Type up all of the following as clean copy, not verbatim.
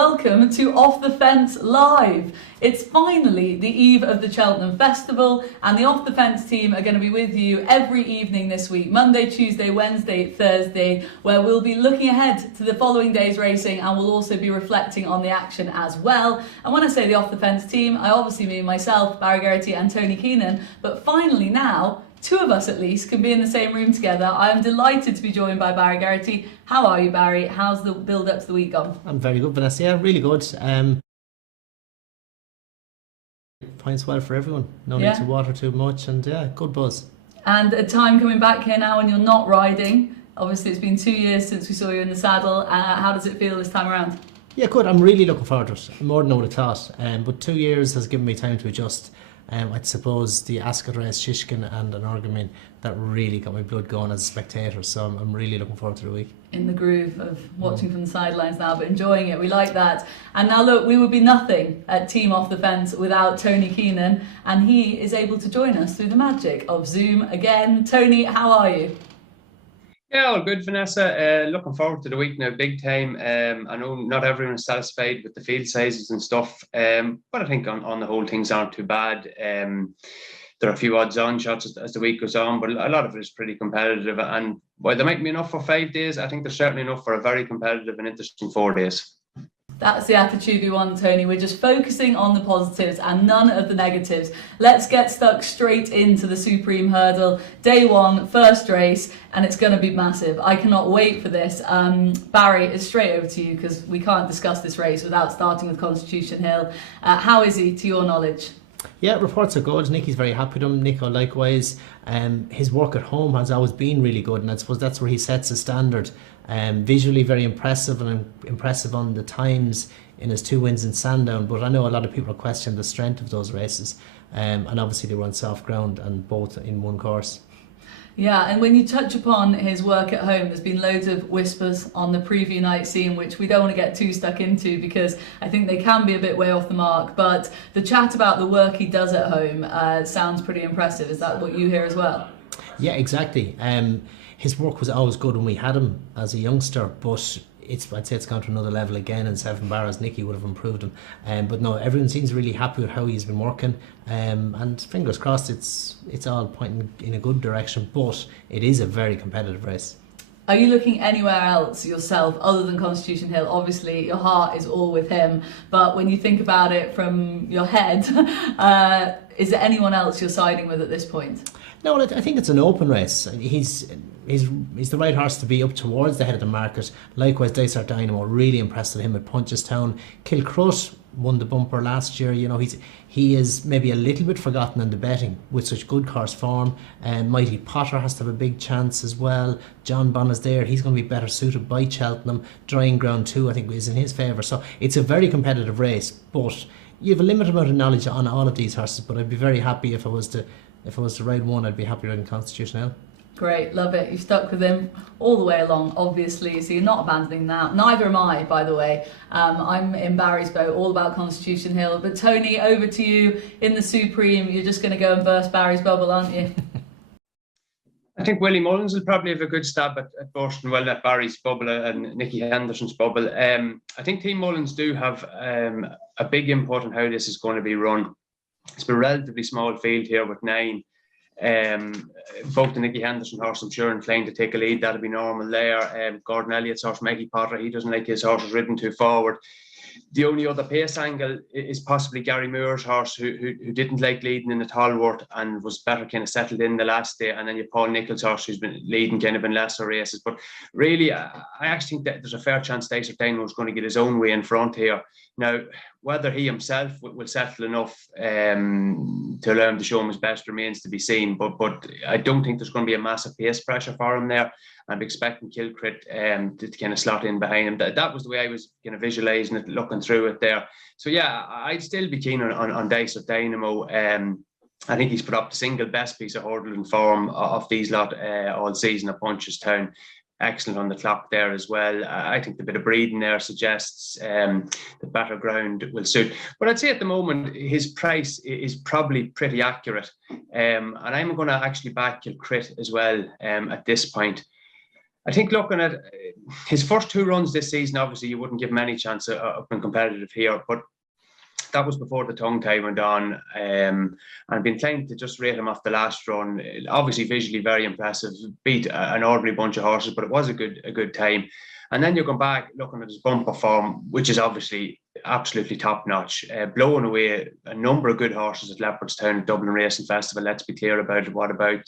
welcome to Off the Fence Live. It's finally the eve of the Cheltenham Festival, and the Off the Fence team are going to be with you every evening this week, Monday, Tuesday, Wednesday, Thursday, where we'll be looking ahead to the following day's racing, and we'll also be reflecting on the action as well. And when I say the Off the Fence team, I obviously mean myself, Barry Geraghty and Tony Keenan, but finally now, two of us at least can be in the same room together. I am delighted to be joined by Barry Geraghty. How are you, Barry? How's the build up to the week gone? I'm very good, Vanessa. Yeah, really good. Pints well for everyone. No need to water too much, and good buzz. And a time coming back here now when you're not riding. Obviously, it's been 2 years since we saw you in the saddle. How does it feel this time around? Yeah, good. I'm really looking forward to it. More than I would have thought. But 2 years has given me time to adjust. I suppose the Ascot race, Shishkin and an Orgamin, that really got my blood going as a spectator, so I'm really looking forward to the week. In the groove of watching from the sidelines now, but enjoying it. We like that. And now look, we would be nothing at Team Off the Fence without Tony Keenan, and he is able to join us through the magic of Zoom again. Tony, how are you? Yeah, all good, Vanessa. Looking forward to the week now, big time. I know not everyone is satisfied with the field sizes and stuff, but I think on the whole things aren't too bad. There are a few odds-on shots as the week goes on, but a lot of it is pretty competitive. And while there might be enough for 5 days, I think there's certainly enough for a very competitive and interesting 4 days. That's the attitude we want, Tony. We're just focusing on the positives and none of the negatives. Let's get stuck straight into the Supreme Hurdle. Day one, first race, and it's going to be massive. I cannot wait for this. Barry, it's straight over to you because we can't discuss this race without starting with Constitution Hill. How is he, to your knowledge? Yeah, reports are good. Nicky's very happy with him. Nico likewise. His work at home has always been really good, and I suppose that's where he sets a standard. Visually very impressive, and impressive on the times in his 2 wins in Sandown, but I know a lot of people question the strength of those races, and obviously they were on soft ground and both in one course. Yeah, and when you touch upon his work at home, there's been loads of whispers on the preview night scene, which we don't want to get too stuck into because I think they can be a bit way off the mark, but the chat about the work he does at home sounds pretty impressive. Is that what you hear as well? Yeah, exactly. His work was always good when we had him as a youngster, but I'd say it's gone to another level again in 7 bars. Nicky would have improved him. But no, everyone seems really happy with how he's been working. And fingers crossed it's all pointing in a good direction, but it is a very competitive race. Are you looking anywhere else yourself other than Constitution Hill? Obviously, your heart is all with him, but when you think about it from your head, is there anyone else you're siding with at this point? No, I think it's an open race. He's the right horse to be up towards the head of the market. Likewise, Dysart Dynamo, really impressed with him at Punchestown. Kilcrut won the bumper last year. You know, he is maybe a little bit forgotten in the betting with such good course form. Mighty Potter has to have a big chance as well. John Bonna's there. He's going to be better suited by Cheltenham. Drying Ground 2, I think, is in his favour. So it's a very competitive race, but you have a limited amount of knowledge on all of these horses. But I'd be very happy if I was to ride one. I'd be happy riding Constitution Hill. Great, love it. You've stuck with him all the way along, obviously, so you're not abandoning that. Neither am I, by the way. I'm in Barry's boat, all about Constitution Hill. But Tony, over to you in the Supreme. You're just going to go and burst Barry's bubble, aren't you? I think Willie Mullins will probably have a good stab at bursting well at Barry's bubble and Nicky Henderson's bubble. I think Team Mullins do have a big input on how this is going to be run. It's been a relatively small field here with 9. Both the Nicky Henderson horse, I'm sure, inclined to take a lead. That'll be normal there. Gordon Elliott's horse, Maggie Potter, he doesn't like his horses ridden too forward. The only other pace angle is possibly Gary Moore's horse, who didn't like leading in the Tolworth and was better kind of settled in the last day. And then you have Paul Nicholls' horse, who's been leading kind of in lesser races. But really, I actually think that there's a fair chance Dysart Dynamo is going to get his own way in front here. Now, whether he himself will settle enough to allow him to show him his best remains to be seen. But I don't think there's going to be a massive pace pressure for him there. I'm expecting Kilcrit to kind of slot in behind him. That was the way I was kind of visualising it, looking through it there. So yeah, I'd still be keen on Dysart Dynamo. I think he's put up the single best piece of hurdling form of these lot all season at Punchestown. Excellent on the clock there as well. I think the bit of breathing there suggests the better ground will suit. But I'd say at the moment, his price is probably pretty accurate. And I'm going to actually back Kilcrit as well at this point. I think looking at his first 2 runs this season, obviously you wouldn't give him any chance of being competitive here, but that was before the tongue tie went on. And I've been trying to just rate him off the last run. Obviously visually very impressive, beat an ordinary bunch of horses, but it was a good time. And then you come back looking at his bumper form, which is obviously absolutely top notch, blowing away a number of good horses at Leopardstown, Dublin Racing Festival. Let's be clear about it. What about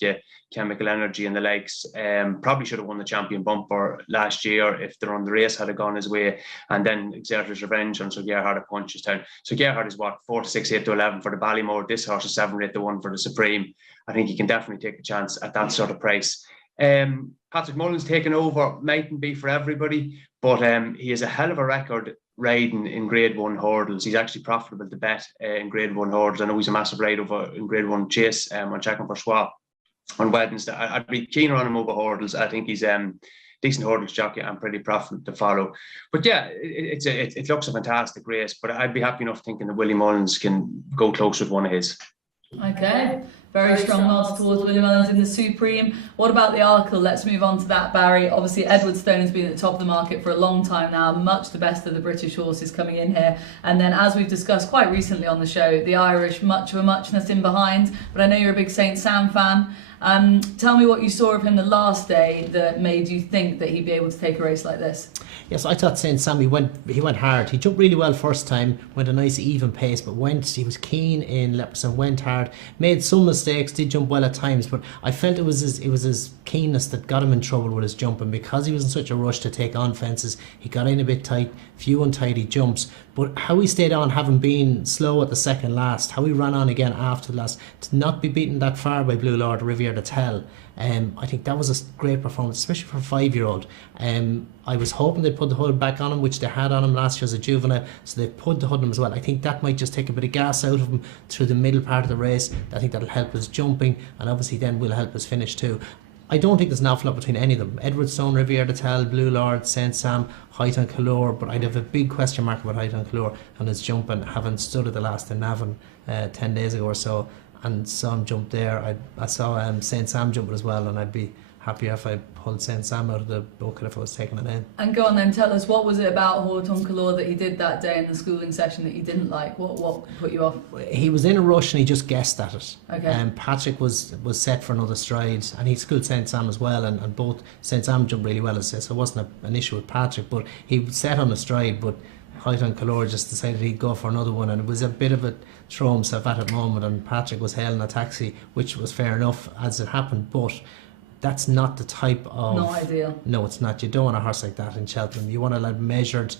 Chemical Energy and the likes? Probably should have won the champion bumper last year if the run the race had gone his way. And then Exerter's Revenge on Sir Gerhard at Punchestown. So Gerhard is what, 4 to 6, 8 to 11 for the Ballymore. This horse is 7 or 8 to 1 for the Supreme. I think he can definitely take a chance at that sort of price. Patrick Mullins taking over mightn't be for everybody, but he has a hell of a record riding in Grade 1 hurdles. He's actually profitable to bet in Grade 1 hurdles. I know he's a massive ride over in Grade 1 chase on checking for swap on Wednesday. I'd be keener on him over hurdles. I think he's decent hurdles jockey and pretty profitable to follow. But yeah, it looks a fantastic race, but I'd be happy enough thinking that Willie Mullins can go close with one of his. Okay, very strong nods towards Willie Mullins in the Supreme. What about the Arkle? Let's move on to that, Barry. Obviously, Edwardstone has been at the top of the market for a long time now, much the best of the British horses coming in here. And then, as we've discussed quite recently on the show, the Irish, much of a muchness in behind. But I know you're a big Saint Sam fan. Tell me what you saw of him the last day that made you think that he'd be able to take a race like this. Yes, I thought Saint Sam, he went hard. He jumped really well first time, went a nice even pace, but he was keen in Leopardstown, went hard, made some mistakes, did jump well at times, but I felt it was his keenness that got him in trouble with his jumping, because he was in such a rush to take on fences. He got in a bit tight, few untidy jumps, but how he stayed on, having been slow at the second last, how he ran on again after the last, to not be beaten that far by Blue Lord Riviere de Tell, I think that was a great performance, especially for a 5-year-old. I was hoping they'd put the hood back on him, which they had on him last year as a juvenile, so they put the hood on him as well. I think that might just take a bit of gas out of him through the middle part of the race. I think that'll help his jumping, and obviously then will help his finish too. I don't think there's an awful lot between any of them. Edwardstone, Riviere de Tell, Blue Lord, Saint Sam, Highton Colour, but I'd have a big question mark about Highton Colour and his jumping, having stood at the last in Navan 10 days ago or so and saw him jump there. I saw Saint Sam jumping as well, and I'd be happier if I pulled Saint Sam out of the bucket if I was taking it in. And go on then, tell us, what was it about Horitzka Law that he did that day in the schooling session that you didn't like? What put you off? He was in a rush and he just guessed at it. Okay. Patrick was set for another stride, and he schooled Saint Sam as well, and both Saint Sam jumped really well, so it wasn't an issue with Patrick, but he was set on a stride, but Highton Colour just decided he'd go for another one, and it was a bit of a throw himself at that moment, and Patrick was hailing a taxi, which was fair enough as it happened, but that's not the type of... Not ideal. No, it's not. You don't want a horse like that in Cheltenham. You want a lad measured,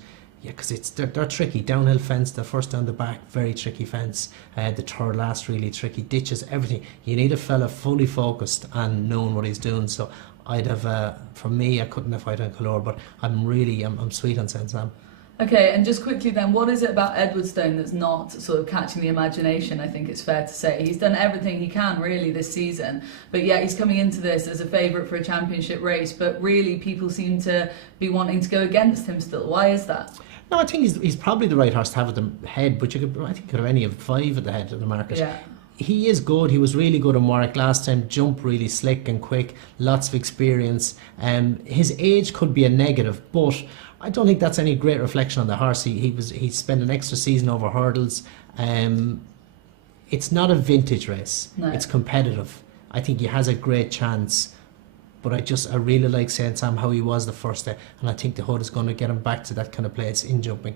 because they're tricky. Downhill fence, the first down the back, very tricky fence. The third last, really tricky. Ditches, everything. You need a fella fully focused and knowing what he's doing. So I'd have, for me, I couldn't have Highton Colour, but I'm sweet on Saint Sam. Okay, and just quickly then, what is it about Edwardstone that's not sort of catching the imagination? I think it's fair to say he's done everything he can really this season, but yet he's coming into this as a favourite for a championship race, but really people seem to be wanting to go against him still. Why is that? No, I think he's probably the right horse to have at the head, but I think you could have any of 5 at the head of the market. Yeah. He is good. He was really good in Warwick last time. Jump really slick and quick. Lots of experience. His age could be a negative, but I don't think that's any great reflection on the horse. He spent an extra season over hurdles. It's not a vintage race. No. It's competitive. I think he has a great chance. But I really like Saint Sam, how he was the first day, and I think the hood is going to get him back to that kind of place in jumping.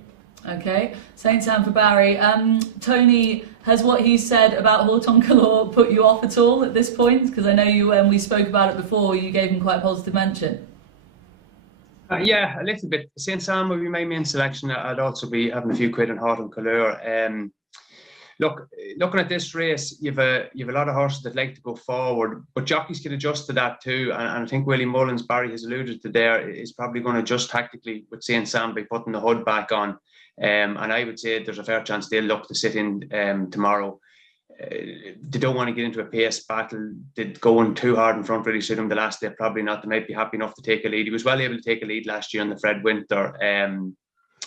Okay, Saint Sam for Barry. Tony, has what he said about Horitzka Law put you off at all at this point? Because I know you, when we spoke about it before, you gave him quite a positive mention. Yeah, a little bit. Saint Sam will be my main selection. I'd also be having a few quid on Horitzka Colour. Looking at this race, you've a lot of horses that like to go forward, but jockeys can adjust to that too. And I think Willie Mullins, Barry has alluded to there, is probably going to adjust tactically with Saint Sam by putting the hood back on. And I would say there's a fair chance they'll look to sit in tomorrow. They don't want to get into a pace battle. Did going too hard in front really suit him the last day? Probably not. They might be happy enough to take a lead. He was well able to take a lead last year in the Fred Winter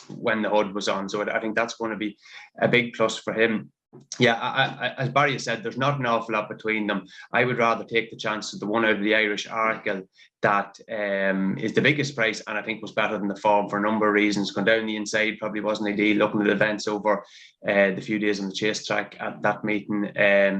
when the hood was on. So I think that's going to be a big plus for him. Yeah, as Barry has said, there's not an awful lot between them. I would rather take the chance of the one out of the Irish article that is the biggest price, and I think was better than the form for a number of reasons. Going down the inside probably wasn't ideal. Looking at the events over the few days on the chase track at that meeting,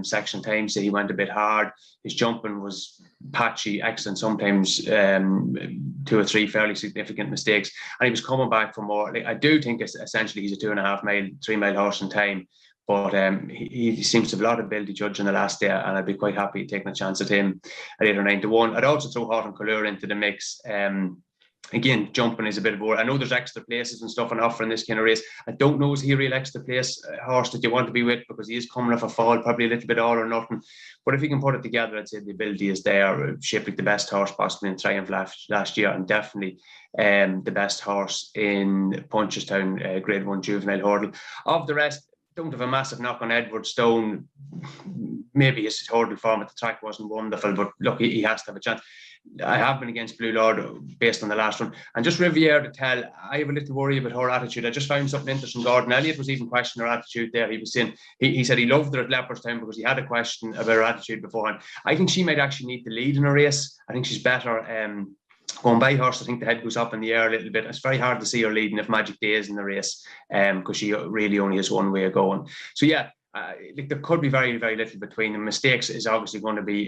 section time, so he went a bit hard. His jumping was patchy, excellent, sometimes 2 or 3 fairly significant mistakes, and he was coming back for more. Like, I do think essentially he's a 2.5 mile, 3 mile horse in time. But he seems to have a lot of ability judging the last day, and I'd be quite happy taking a chance at him at 8 or 9 to 1. I'd also throw Hort and Couleur into the mix. Again, jumping is a bit of a... I know there's extra places and stuff on offer in this kind of race. I don't know, is he a real extra place horse that you want to be with, because he is coming off a fall, probably a little bit all or nothing. But if he can put it together, I'd say the ability is there. Shaped like the best horse possibly in Triumph last year, and definitely the best horse in Punchestown Grade 1 Juvenile Hurdle. Of the rest, don't have a massive knock on Edward Stone. Maybe his hurdle form at the track wasn't wonderful, but look, he has to have a chance. I have been against Blue Lord based on the last one. And just Riviere to tell, I have a little worry about her attitude. I just found something interesting. Gordon Elliott was even questioning her attitude there. He was saying, he said he loved her at Leopardstown because he had a question about her attitude beforehand. I think she might actually need to lead in a race. I think she's better going by horse. I think the head goes up in the air a little bit. It's very hard to see her leading if Magic Day is in the race, because she really only has one way of going. So yeah, there could be very, very little between them. Mistakes is obviously going to be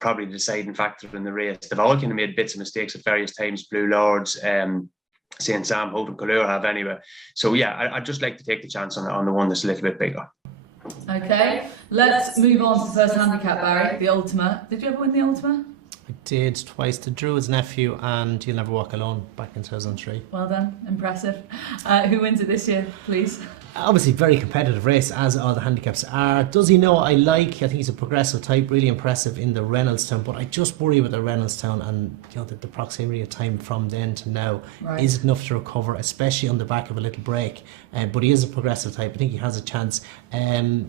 probably the deciding factor in the race. They've all kind of made bits of mistakes at various times. Blue Lords, St. Sam, Holt and Couleur have anyway. So yeah, I'd just like to take the chance on the one that's a little bit bigger. Okay, let's move on to the first handicap, Barry, the Ultima. Did you ever win the Ultima? I did twice to Drew, his nephew, and You'll Never Walk Alone back in 2003. Well done, impressive. Who wins it this year, please? Obviously, very competitive race, as all the handicaps are. Does he know I think he's a progressive type, really impressive in the Reynoldstown, but I just worry about the Reynoldstown and the proximity of time from then to now. Right. Is it enough to recover, especially on the back of a little break? But he is a progressive type. I think he has a chance. The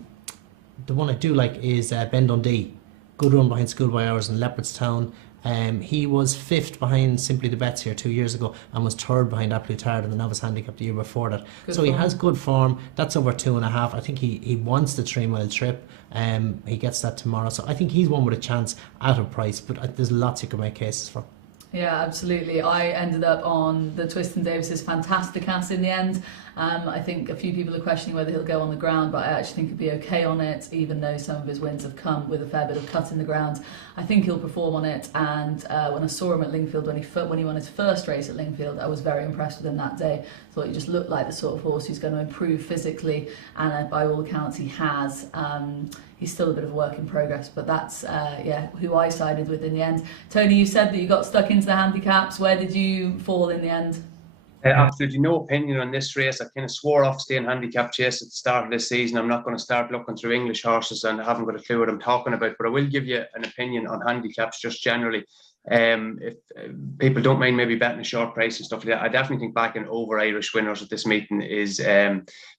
one I do like is Ben Dundee. Good run behind Schoolboy Hours in Leopardstown. He was 5th behind Simply the Bets here 2 years ago, and was 3rd behind Applutard in the novice handicap the year before that. Good form. He has good form. That's over 2.5. I think he wants the 3 mile trip. He gets that tomorrow. So I think he's one with a chance at a price, but there's lots you can make cases for. Yeah, absolutely. I ended up on the Twiston Davis's Fantasticas in the end. I think a few people are questioning whether he'll go on the ground, but I actually think he'll be okay on it, even though some of his wins have come with a fair bit of cut in the ground. I think he'll perform on it, and when I saw him at Lingfield, when he won his first race at Lingfield, I was very impressed with him that day. Thought he just looked like the sort of horse who's going to improve physically, and by all accounts he has. He's still a bit of a work in progress, but that's who I sided with in the end. Tony, you said that you got stuck into the handicaps. Where did you fall in the end? Absolutely no opinion on this race. I kind of swore off staying handicap chase at the start of this season. I'm not going to start looking through English horses, and I haven't got a clue what I'm talking about, but I will give you an opinion on handicaps just generally. If people don't mind maybe betting a short price and stuff like that, I definitely think backing over Irish winners at this meeting is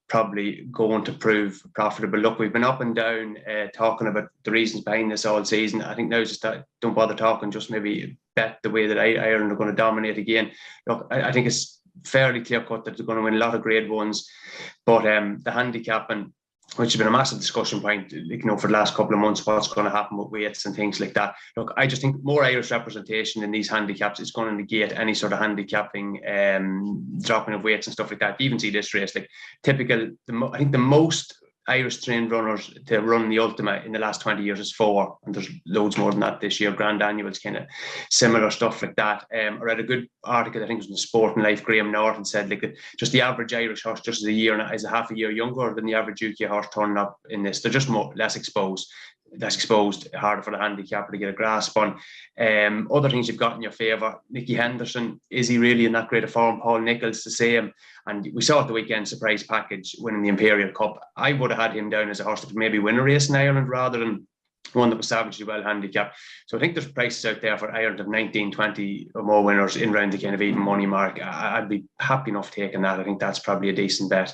probably going to prove profitable. Look, we've been up and down talking about the reasons behind this all season. I think now just don't bother talking, just maybe bet the way that Ireland are going to dominate again. Look, I think it's fairly clear cut that they're going to win a lot of grade ones, but the handicapping, which has been a massive discussion point, for the last couple of months, what's going to happen with weights and things like that. Look, I just think more Irish representation in these handicaps is going to negate any sort of handicapping, dropping of weights and stuff like that. You even see this race, like typical, I think the most Irish trained runners to run the Ultima in the last 20 years is 4, and there's loads more than that this year. Grand Annuals, kind of similar stuff like that. I read a good article, I think it was in the Sport and Life, Graham Norton said just the average Irish horse just is a half a year younger than the average UK horse turning up in this. They're just less exposed, harder for the handicapper to get a grasp on. Other things you've got in your favour, Nicky Henderson, is he really in that great a form? Paul Nicholls the same, and we saw at the weekend surprise package winning the Imperial Cup. I would have had him down as a horse that could maybe win a race in Ireland rather than one that was savagely well handicapped. So I think there's prices out there for Ireland of 19, 20 or more winners in round the kind of even money mark. I'd be happy enough taking that. I think that's probably a decent bet.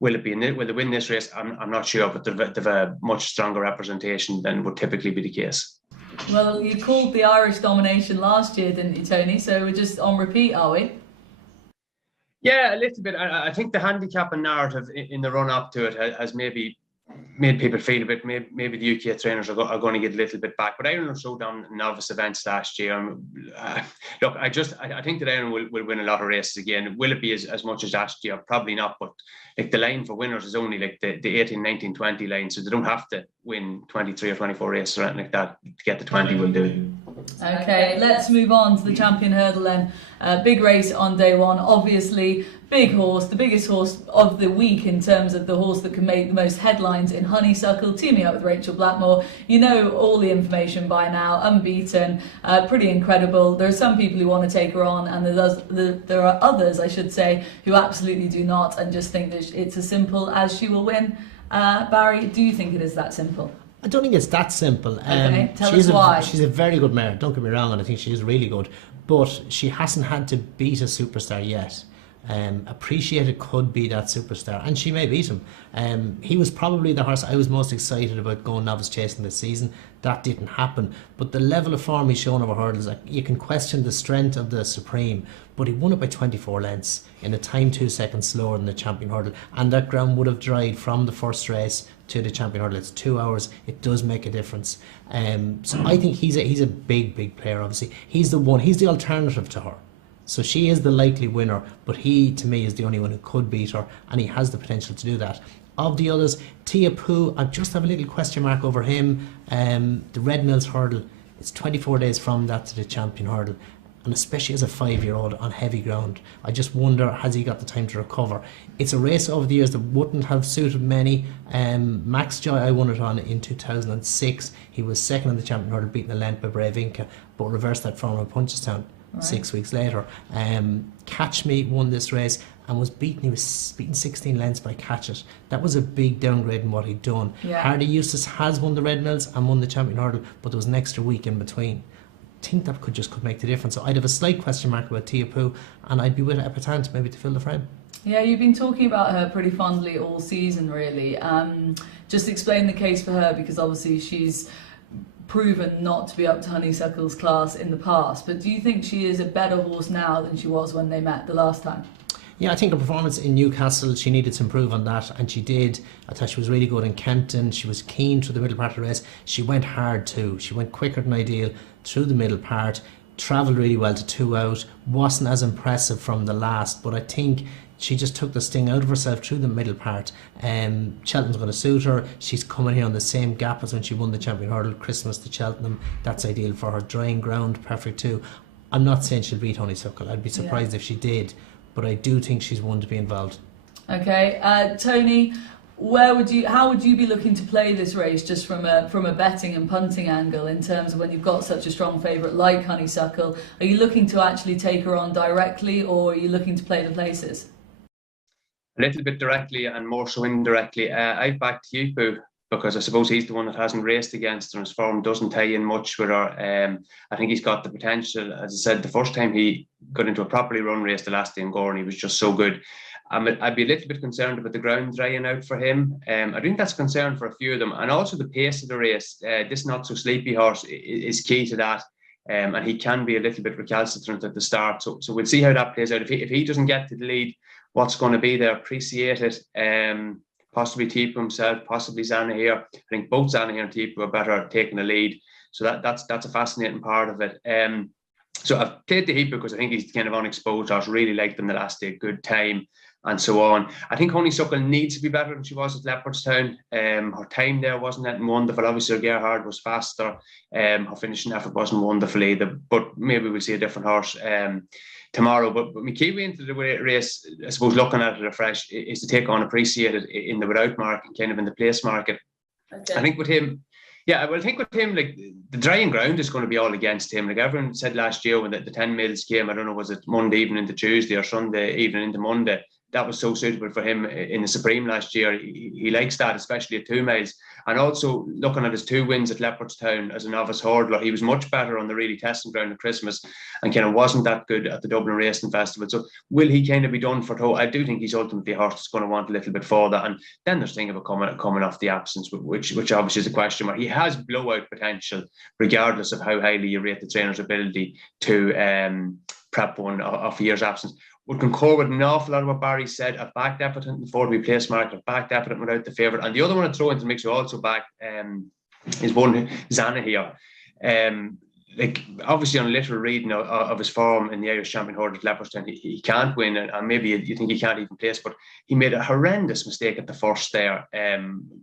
Will they win this race? I'm not sure, but they've a much stronger representation than would typically be the case. Well, you called the Irish domination last year, didn't you, Tony? So we're just on repeat, are we? Yeah, a little bit. I think the handicapping narrative in the run up to it has maybe made people feel a bit. Maybe the UK trainers are going to get a little bit back. But Ireland showed down novice events last year. Look, I think that Ireland will win a lot of races again. Will it be as much as last year? Probably not. But like the line for winners is only like the 18, 19, 20 line, so they don't have to win 23 or 24 races or anything like that to get the 20. Will do. Okay, let's move on to the champion hurdle then. Big race on day one. Obviously, big horse, the biggest horse of the week in terms of the horse that can make the most headlines in Honeysuckle, teaming up with Rachel Blackmore. You know all the information by now, unbeaten, pretty incredible. There are some people who want to take her on, and there are others, I should say, who absolutely do not and just think that it's as simple as she will win. Barry, do you think it is that simple? I don't think it's that simple. Okay, tell us why. She's a very good mare, don't get me wrong, and I think she is really good, but she hasn't had to beat a superstar yet. Appreciated could be that superstar, and she may beat him. He was probably the horse I was most excited about going novice chasing this season. That didn't happen, but the level of form he's shown over hurdles, you can question the strength of the Supreme, but he won it by 24 lengths in a time 2 seconds slower than the champion hurdle, and that ground would have dried from the first race to the champion hurdle. It's 2 hours. It does make a difference. So I think he's a big player. Obviously, he's the alternative to her. So she is the likely winner, but he, to me, is the only one who could beat her, and he has the potential to do that. Of the others, Tia Poo, I just have a little question mark over him. The Red Mills hurdle, it's 24 days from that to the champion hurdle, and especially as a 5-year-old on heavy ground, I just wonder, has he got the time to recover? It's a race over the years that wouldn't have suited many. Max Joy, I won it on in 2006. He was second on the champion hurdle, beating a length by Brave Inca, but reversed that form in Punchestown. Right. 6 weeks later. Catch Me won this race and was beaten. He was beaten 16 lengths by Catch It. That was a big downgrade in what he'd done. Yeah. Hardy Eustace has won the Red Mills and won the champion hurdle, but there was an extra week in between. I think that could make the difference. So I'd have a slight question mark about Tia Poo, and I'd be with Epitant maybe to fill the frame. Yeah, you've been talking about her pretty fondly all season, really. Just explain the case for her, because obviously she's proven not to be up to Honeysuckle's class in the past, but do you think she is a better horse now than she was when they met the last time? Yeah, I think her performance in Newcastle, she needed to improve on that, and she did. I thought she was really good in Kempton. She was keen through the middle part of the race. She went hard too. She went quicker than ideal through the middle part, travelled really well to 2 out, wasn't as impressive from the last, but I think she just took the sting out of herself through the middle part. Cheltenham's going to suit her. She's coming here on the same gap as when she won the champion hurdle, Christmas to Cheltenham. That's ideal for her. Drying ground, perfect too. I'm not saying she'll beat Honeysuckle. I'd be surprised if she did, but I do think she's one to be involved. Okay, Tony, how would you be looking to play this race, just from a betting and punting angle, in terms of when you've got such a strong favourite like Honeysuckle? Are you looking to actually take her on directly, or are you looking to play the places? A little bit directly and more so indirectly. I've backed Yupu because I suppose he's the one that hasn't raced against her, and his form doesn't tie in much with her. I think he's got the potential. As I said, the first time he got into a properly run race, the last day in Gore, and he was just so good. I'd be a little bit concerned about the ground drying out for him. I think that's a concern for a few of them, and also the pace of the race. This not so sleepy horse is key to that. And he can be a little bit recalcitrant at the start. So we'll see how that plays out. If he doesn't get to the lead, what's going to be there? Appreciate it. Possibly Tipu himself, possibly Zanahiyr. I think both Zanahiyr and Tipu are better at taking the lead. So that's a fascinating part of it. So I've played the heat because I think he's kind of unexposed. I really liked him the last day, good time, and so on. I think Honeysuckle needs to be better than she was at Leopardstown. Her time there wasn't that wonderful. Obviously, Gerhard was faster. Her finishing effort wasn't wonderful either. But maybe we'll see a different horse tomorrow. But my key way into the race, I suppose, looking at it afresh, is to take on Appreciated in the without market, kind of in the place market. Okay. I think with him, like the drying ground is going to be all against him. Like everyone said last year when the 10 mils came, I don't know, was it Monday evening into Tuesday or Sunday evening into Monday? That was so suitable for him in the Supreme last year. He likes that, especially at 2 miles. And also looking at his 2 wins at Leopardstown as a novice hurdler, he was much better on the really testing ground at Christmas and kind of wasn't that good at the Dublin Racing Festival. So will he kind of be done for it? I do think he's ultimately a horse that's going to want a little bit further. And then there's thing about coming off the absence, which obviously is a question mark. He has blowout potential, regardless of how highly you rate the trainer's ability to prep one off a year's absence. would concur with an awful lot of what Barry said. I've backed Epperton before to be place marked. I've backed Epperton without the favourite. And the other one I'd throw into the mix who also back is one Zana here. Like obviously on literal reading of his form in the Irish champion Horde at Leopardstown, he can't win, and maybe you think he can't even place, but he made a horrendous mistake at the first there.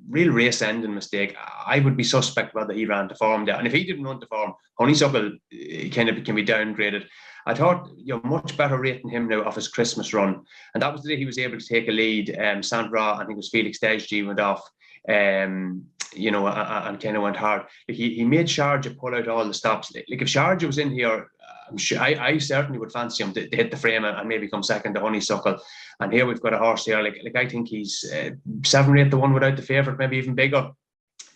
Real race ending mistake. I would be suspect whether he ran to form there, and if he didn't run to form, Honeysuckle can be downgraded. I thought much better rating him now off his Christmas run, and that was the day he was able to take a lead. Sandra, I think it was Felix Desgy went off. And kind of went hard. He made Sharjah pull out all the stops. Like if Sharjah was in here, I'm sure I certainly would fancy him to hit the frame and maybe come second to Honeysuckle. And here we've got a horse here. Like I think he's 7-8 to 1 without the favourite, maybe even bigger.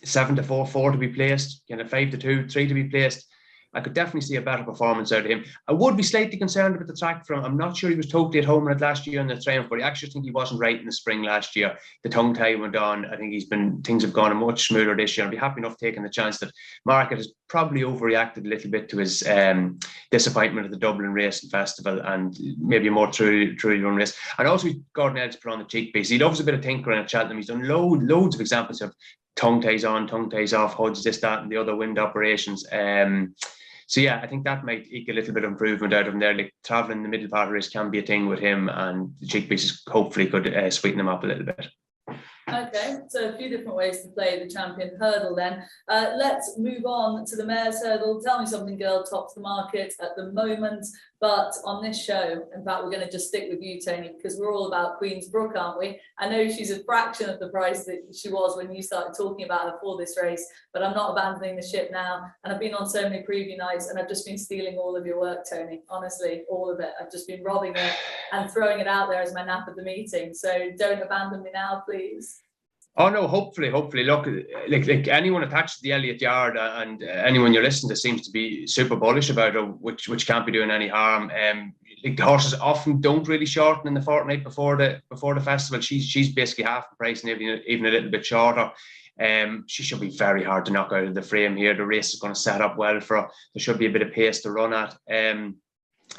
7 to 4 to be placed. 5 to 2, 3 to be placed. I could definitely see a better performance out of him. I would be slightly concerned about the track for him. I'm not sure he was totally at home in it last year in the Triumph, but I actually think he wasn't right in the spring last year. The tongue tie went on. I think things have gone much smoother this year. I'd be happy enough taking the chance that Market has probably overreacted a little bit to his disappointment at the Dublin Racing Festival and maybe a more truly run race. And also Gordon Elliott put on the cheek piece. He loves a bit of tinkering at Cheltenham. He's done loads of examples of tongue ties on, tongue ties off, HUDs, this, that, and the other wind operations. So yeah, I think that might eke a little bit of improvement out of him there. Like travelling in the middle part of the race can be a thing with him, and the cheek pieces hopefully could sweeten him up a little bit. Okay, so a few different ways to play the champion hurdle then. Let's move on to the mare's hurdle. Tell me something, girl, tops the market at the moment. But on this show, in fact, we're going to just stick with you, Tony, because we're all about Queen's Brook, aren't we? I know she's a fraction of the price that she was when you started talking about her for this race, but I'm not abandoning the ship now. And I've been on so many preview nights and I've just been stealing all of your work, Tony. Honestly, all of it. I've just been robbing it and throwing it out there as my nap at the meeting. So don't abandon me now, please. Oh no, hopefully. Look, like anyone attached to the Elliott yard and anyone you're listening to seems to be super bullish about her, which can't be doing any harm. Like the horses often don't really shorten in the fortnight before the festival. She's basically half the price and even a little bit shorter. She should be very hard to knock out of the frame here. The race is going to set up well for her. There should be a bit of pace to run at.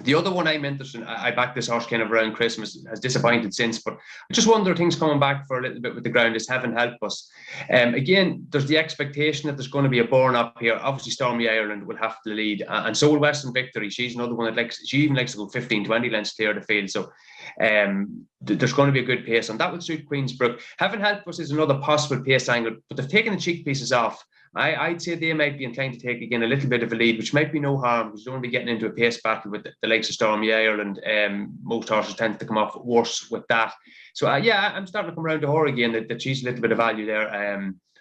The other one I'm interested in, I backed this horse kind of around Christmas, has disappointed since, but I just wonder things coming back for a little bit with the ground is heaven help us. Again, there's the expectation that there's going to be a burn up here. Obviously, Stormy Ireland will have to lead, and so will Western Victory. She's another one that she even likes to go 15-20 lengths clear the field. So there's going to be a good pace, and that would suit Queen's Brook. Heaven help us is another possible pace angle, but they've taken the cheek pieces off. I'd say they might be inclined to take again a little bit of a lead, which might be no harm because you don't want to be getting into a pace battle with the likes of Stormy Ireland. Most horses tend to come off worse with that. So I'm starting to come around to her again. That she's a little bit of value there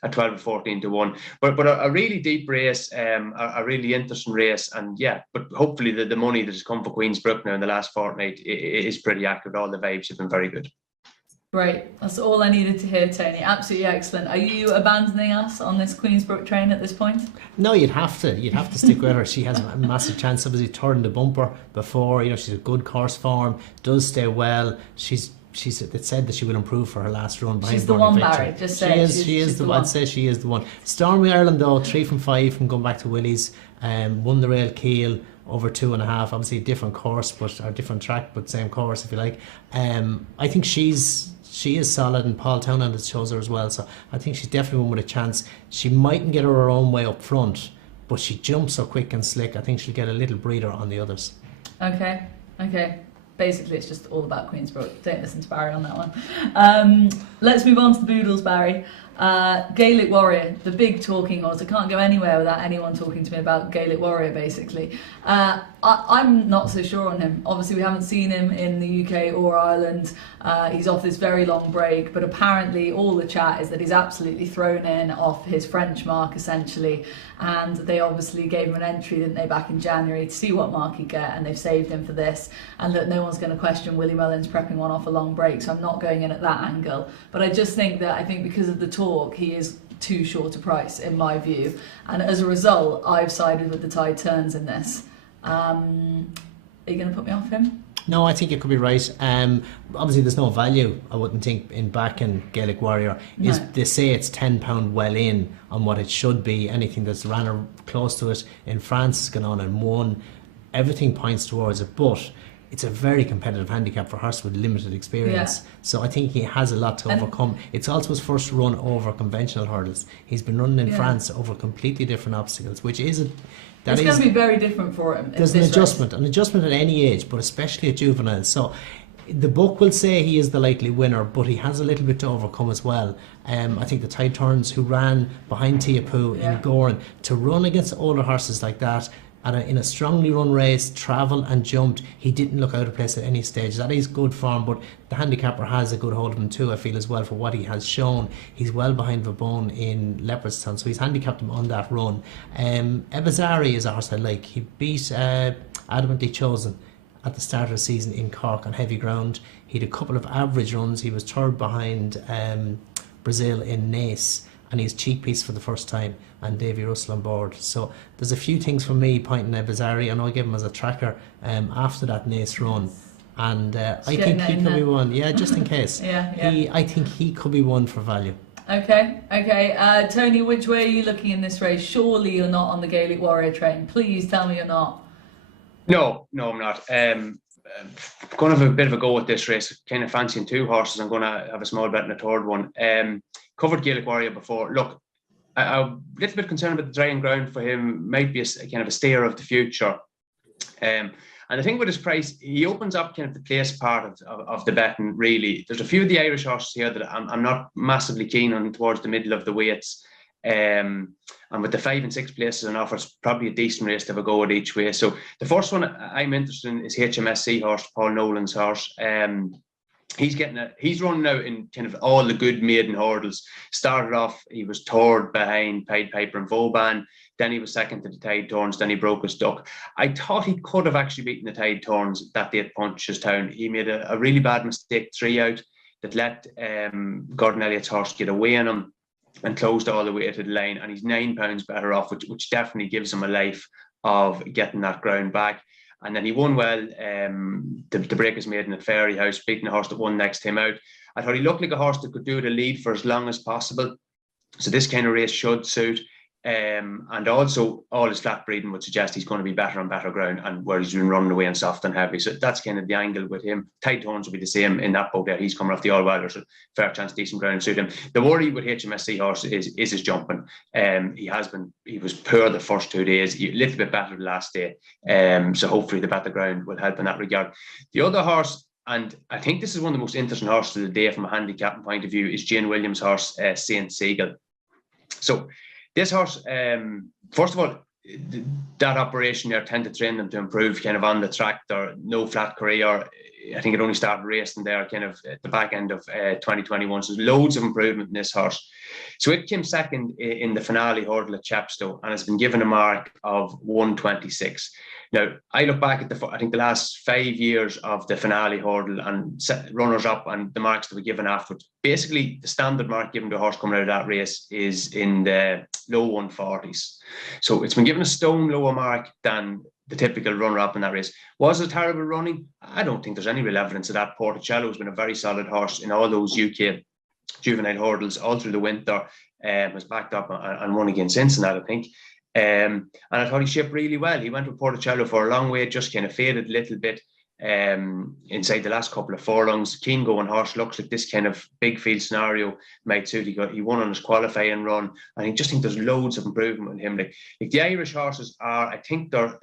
at 12 or 14 to 1. But a really deep race, a really interesting race, and but hopefully the money that has come for Queen's Brook now in the last fortnight is pretty accurate. All the vibes have been very good. Great. That's all I needed to hear, Tony. Absolutely excellent. Are you abandoning us on this Queen's Brook train at this point? No, you'd have to stick with her. She has a massive chance. Obviously, turned the bumper before. She's a good course form. Does stay well. It said that she will improve for her last run. She's the one, Barry. Just say she is the one. I'd say she is the one. Stormy Ireland though, 3 from 5 from going back to Willie's. Won the Rail Keel over 2.5. Obviously, a different course, or different track, but same course if you like. I think she is solid, and Paul Townend has chose her as well, so I think she's definitely one with a chance. She mightn't get her own way up front, but she jumps so quick and slick. I think she'll get a little breather on the others. Okay. Basically, it's just all about Queen's Brook. Don't listen to Barry on that one. Let's move on to the Boodles, Barry. Gaelic Warrior, the big talking horse. I can't go anywhere without anyone talking to me about Gaelic Warrior, basically. I'm not so sure on him. Obviously, we haven't seen him in the UK or Ireland. He's off this very long break, but apparently all the chat is that he's absolutely thrown in off his French mark, essentially. And they obviously gave him an entry, didn't they, back in January to see what mark he'd get, and they've saved him for this. And that no one's going to question Willie Mullins prepping one off a long break, so I'm not going in at that angle. But I just think because of the talk, he is too short a price, in my view. And as a result, I've sided with the tide turns in this. Are you going to put me off him? No, I think you could be right. Obviously, there's no value, I wouldn't think, in backing Gaelic Warrior. No. They say it's £10 well in on what it should be. Anything that's ran close to it in France has gone on and won. Everything points towards it. But it's a very competitive handicap for a horse with limited experience. So I think he has a lot to overcome. It's also his first run over conventional hurdles. He's been running in France over completely different obstacles, which is it's going to be very different for him. There's an adjustment at any age, but especially at juveniles. So the book will say he is the likely winner, but he has a little bit to overcome as well. I think the Tide Turns, who ran behind Tiapu in Goran, to run against older horses like that, in a strongly run race, travel and jumped, he didn't look out of place at any stage. That is good form, but the handicapper has a good hold of him too, I feel, as well, for what he has shown. He's well behind Vabone in Leopardstown, so he's handicapped him on that run. Ebazari is a horse I like. He beat Adamantly Chosen at the start of the season in Cork on heavy ground. He had a couple of average runs. He was third behind Brazil in Nace, and he's cheek piece for the first time, and Davy Russell on board. So there's a few things for me pointing at Ebazari. I know I gave him as a tracker after that Nace run, and I think he could be one. Yeah, just in case. I think he could be one for value. Okay. Tony, which way are you looking in this race? Surely you're not on the Gaelic Warrior train. Please tell me you're not. No, I'm not. I'm going to have a bit of a go at this race. Kind of fancying two horses. I'm going to have a small bet in a third one. Covered Gaelic Warrior before. Look, I'm a little bit concerned about the drying ground for him. Might be a kind of a steer of the future. And I think with his price, he opens up kind of the place part of the betting, really. There's a few of the Irish horses here that I'm not massively keen on towards the middle of the weights. And with the 5 and 6 places on offer, it's probably a decent race to have a go at each way. So the first one I'm interested in is HMSC horse, Paul Nolan's horse. He's running out in kind of all the good maiden hurdles. Started off, he was third behind Pied Piper and Vauban. Then he was second to the Tide Turns. Then he broke his duck. I thought he could have actually beaten the Tide Turns that day at Punchestown. He made a really bad mistake 3 out that let Gordon Elliott's horse get away on him and closed all the way to the line, and he's £9 better off, which definitely gives him a life of getting that ground back. And then he won well to break his maiden at Fairy House, beating the horse that won next to him out. I thought he looked like a horse that could do the lead for as long as possible, so this kind of race should suit. And also all his flat breeding would suggest he's going to be better on better ground, and where he's been running away on soft and heavy. So that's kind of the angle with him. Tide Turns will be the same in that boat there. He's coming off the all-wilder, so fair chance decent ground suit him. The worry with HMSC horse is his jumping. He was poor the first 2 days, a little bit better the last day. So hopefully the better ground will help in that regard. The other horse, and I think this is one of the most interesting horses of the day from a handicapping point of view, is Jane Williams' horse, Saint Seagull. So this horse, first of all, that operation there tend to train them to improve kind of on the track. There no flat career. I think it only started racing there kind of at the back end of 2021. So there's loads of improvement in this horse. So it came second in the finale hurdle at Chepstow and has been given a mark of 126. Now, I look back at the last 5 years of the finale hurdle and runners up and the marks that were given afterwards. Basically, the standard mark given to a horse coming out of that race is in the low 140s. So it's been given a stone lower mark than the typical runner-up in that race. Was it terrible running? I don't think there's any real evidence of that. Porticello has been a very solid horse in all those UK juvenile hurdles all through the winter. Was backed up and won against Cincinnati, I think. And I thought he shipped really well. He went with Porticello for a long way, just kind of faded a little bit inside the last couple of furlongs. Keen going horse, looks like this kind of big field scenario might suit. He won on his qualifying run. And I just think there's loads of improvement in him. Like the Irish horses are, I think they're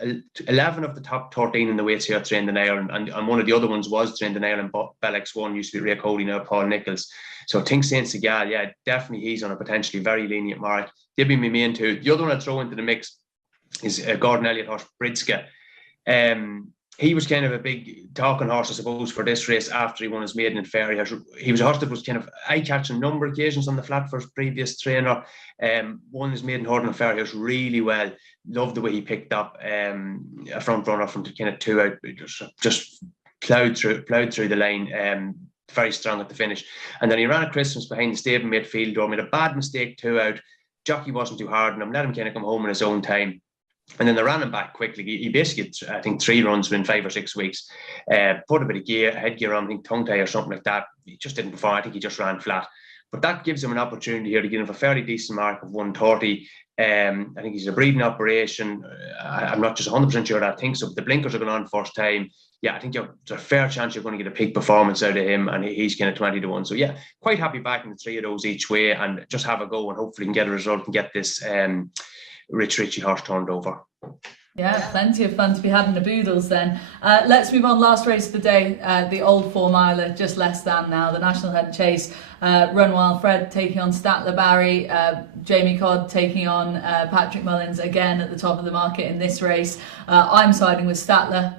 11 of the top 13 in the weights here trained in Ireland, and one of the other ones was trained in Ireland. Bellex one used to be Ray Cody, now Paul Nichols. So I think Saint Seagull, yeah, definitely he's on a potentially very lenient mark. They'd be my main two. The other one I'd throw into the mix is Gordon Elliott horse, Horitzka. He was kind of a big talking horse, I suppose, for this race after he won his maiden in Fairy House. He was a horse that was kind of eye-catching a number of occasions on the flat for his previous trainer. Won his maiden hurdle in Fairy House really well. Loved the way he picked up a front runner from kind of 2 out. Just ploughed through the line. Very strong at the finish. And then he ran at Christmas behind the stablemate field door, made a bad mistake 2 out. Jockey wasn't too hard on him, let him kind of come home in his own time. And then they ran him back quickly. He basically, I think, 3 runs within 5 or 6 weeks. Put a bit of headgear on, I think tongue tie or something like that. He just didn't perform. I think he just ran flat. But that gives him an opportunity here to get him a fairly decent mark of 130. I think he's a breathing operation. I'm not just 100% sure that I think so, but the blinkers are going on first time. Yeah, I think there's a fair chance you're going to get a peak performance out of him, and he's kind of 20 to 1. So yeah, quite happy backing the 3 of those each way, and just have a go and hopefully can get a result and get this Rich Richie horse turned over. Yeah, plenty of fun to be had in the Boodles then. Let's move on. Last race of the day, the old 4 miler, just less than now. The National Head Chase. Run Wild Fred taking on Statler Barry. Jamie Codd taking on Patrick Mullins again at the top of the market in this race. I'm siding with Statler.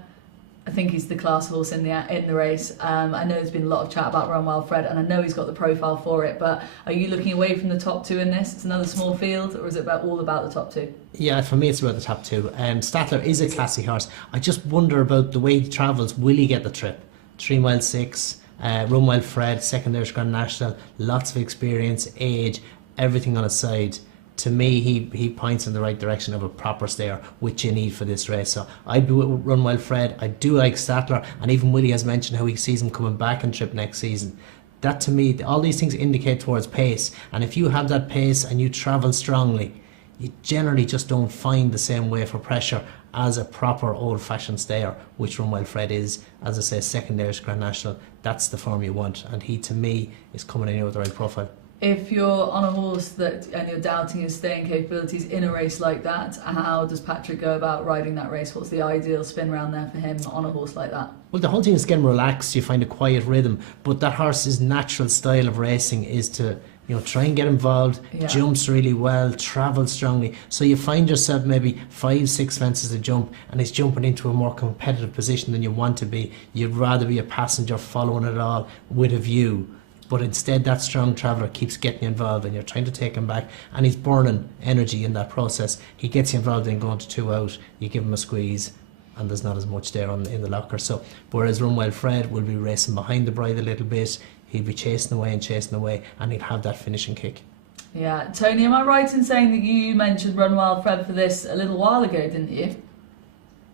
I think he's the class horse in the race. I know there's been a lot of chat about Run Wild Fred, and I know he's got the profile for it. But are you looking away from the top 2 in this? It's another small field, or is it all about the top 2? Yeah, for me it's about the top 2. Statler is a classy horse. I just wonder about the way he travels. Will he get the trip? 3 mile 6, Run Wild Fred, second Irish Grand National, lots of experience, age, everything on his side. To me, he points in the right direction of a proper stayer, which you need for this race. So I'd be with Run Wild Fred. I do like Statler, and even Willie has mentioned how he sees him coming back and trip next season. That to me, all these things indicate towards pace, and if you have that pace and you travel strongly, you generally just don't find the same way for pressure as a proper old-fashioned stayer, which Run Wild Fred is. As I say, second Irish Grand National, that's the form you want, and he to me is coming in with the right profile. If you're on a horse and you're doubting his staying capabilities in a race like that, how does Patrick go about riding that race? What's the ideal spin round there for him on a horse like that? Well, the whole thing is getting relaxed. You find a quiet rhythm, but that horse's natural style of racing is to try and get involved, jumps really well, travels strongly. So you find yourself maybe 5-6 fences to jump, and it's jumping into a more competitive position than you want to be. You'd rather be a passenger following it all with a view. But instead, that strong traveller keeps getting you involved, and you're trying to take him back, and he's burning energy in that process. He gets you involved in going to 2 out, you give him a squeeze, and there's not as much there in the locker. So, whereas Run Wild Fred will be racing behind the bride a little bit, he'll be chasing away, and he'll have that finishing kick. Yeah, Tony, am I right in saying that you mentioned Run Wild Fred for this a little while ago, didn't you?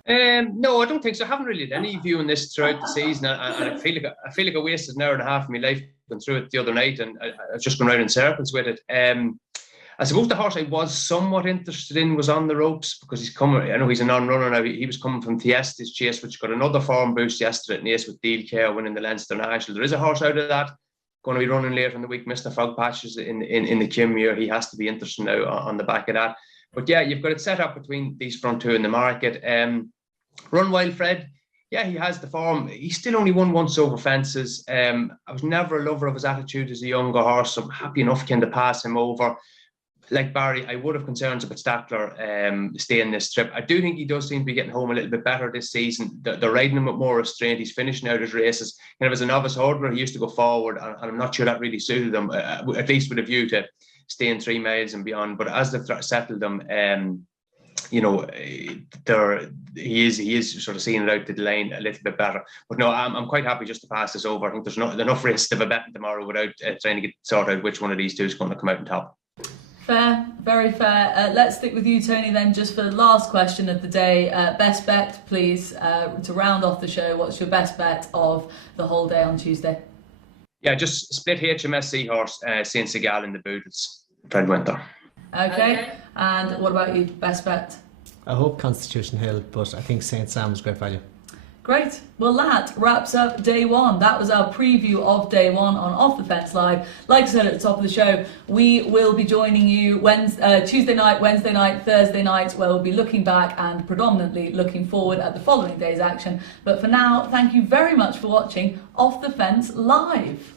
No, I don't think so. I haven't really done any viewing this throughout the season, and I feel like I wasted an hour and a half of my life going through it the other night, and I was just going around in circles with it. I suppose the horse I was somewhat interested in was On the Ropes, because he's coming. I know he's a non-runner now. He was coming from Tiesta's Chase, which got another form boost yesterday at Naas with Deal Care winning the Leinster National. There is a horse out of that going to be running later in the week, Mr. Frog Patches in the Kimmuir. He has to be interested now on the back of that. But yeah, you've got it set up between these front 2 in the market. Run Wild Fred, yeah, he has the form. He's still only won once over fences. I was never a lover of his attitude as a younger horse, so I'm happy enough to pass him over. Like Barry, I would have concerns about Statler staying this trip. I do think he does seem to be getting home a little bit better this season. They're riding him with more restraint. He's finishing out his races. Kind of as a novice hurdler, he used to go forward, and I'm not sure that really suited him, at least with a view to staying 3 miles and beyond. But as they've settled him, he is sort of seeing it out to the lane a little bit better. But no, I'm quite happy just to pass this over. I think there's not enough risk of a betting tomorrow without trying to get sorted out which one of these 2 is going to come out on top. Fair, very fair. Let's stick with you, Tony, then, just for the last question of the day. Best bet, please, to round off the show. What's your best bet of the whole day on Tuesday? Yeah, just split HMSC horse, Saint Segal in the Boodles, Fred Winter. Okay, and what about you? Best bet? I hope Constitution Hill, but I think St. Sam's great value. Great. Well, that wraps up day 1. That was our preview of day 1 on Off the Fence Live. Like I said at the top of the show, we will be joining you Tuesday night, Wednesday night, Thursday night, where we'll be looking back and predominantly looking forward at the following day's action. But for now, thank you very much for watching Off the Fence Live.